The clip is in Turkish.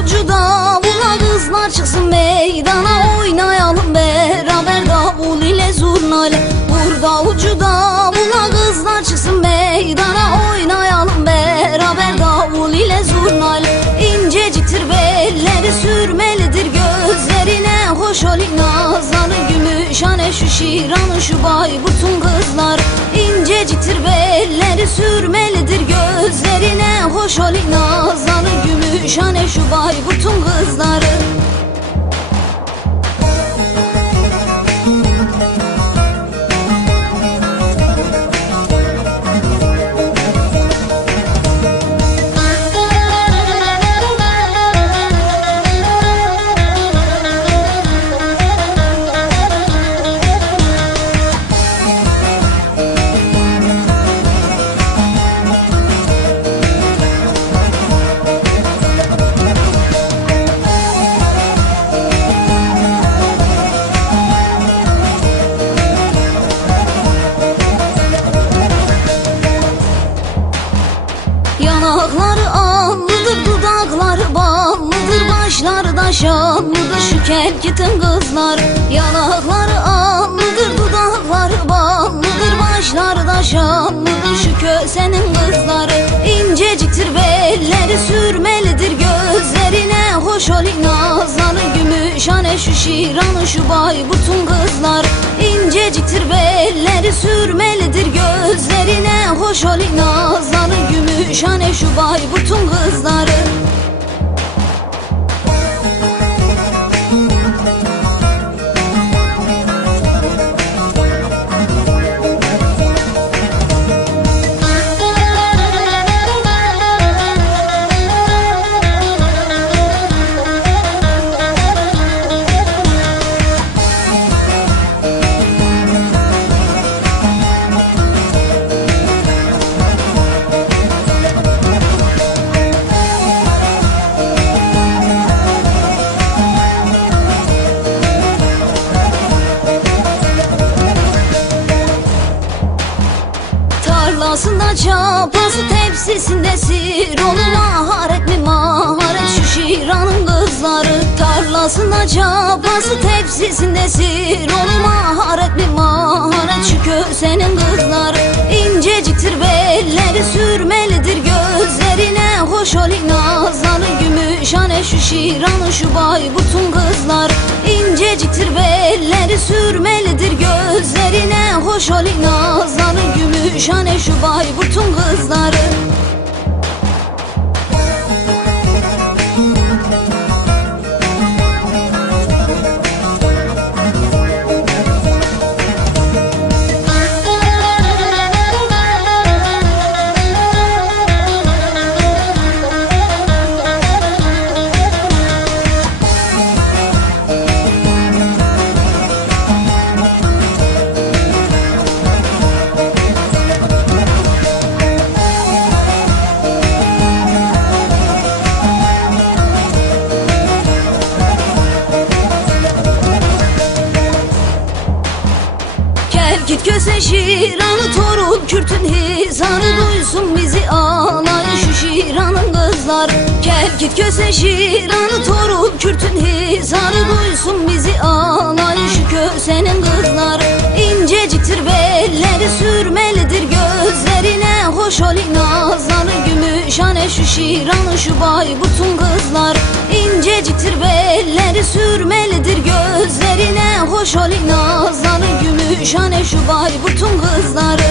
davulcu davula kızlar çıksın meydana Oynayalım beraber davul ile zurna ile Vur davulcu davula kızlar çıksın meydana Oynayalım beraber davul ile zurna ile İnceciktir belleri sürmelidir gözlerine. Hoş oli nazları gümüşhane şu şiranı şu baybutun kızlar İnceciktir belleri sürmelidir gözlerine. Hoş oli nazları gümüşhane şu Bayburt'un kızları Yanakları allıdır, dudakları ballıdır Başları da şanlıdır şu kelkitin kızlar? Yanakları allıdır, dudakları ballıdır Başları da şanlıdır şu kösenin kızları İnceciktir belleri sürmelidir gözlerine Hoş oli nazları gümüşhane şu şiranı şu Bayburt'un kızlar. İnceciktir belleri sürmelidir Hoş oli nazları gümüşhane şu Bayburt'un kızları Tarlasında çapası tepsisinde sir Onu maharet mi maharet? Şu şiranın kızları Tarlasında çapası tepsisinde sir Onu maharet mi maharet? Şu kösenin kızları İnceciktir belleri sürmelidir gözlerine. Hoş oli nazları gümüşhane şu şiranı şu Bayburt'un kızlar İnceciktir belleri sürmelidir gözlerine. Hoş oli nazları gümüşhane şu Bayburt'un kızları git köse şiranı torun kürtün hizanı Duysun bizi ağlayın şu şiranın kızları. Gel git köse şiranı torun kürtün hizanı Duysun bizi ağlayın şu kösenin kızları. İnceciktir belleri sürmelidir gözlerine Hoş oli nazları gümüşhane şu şiranı şu Bayburt'un kızlar İnceciktir belleri sürmelidir gözlerine Hoş oli nazları gümüşhane şu Bayburt'un kızları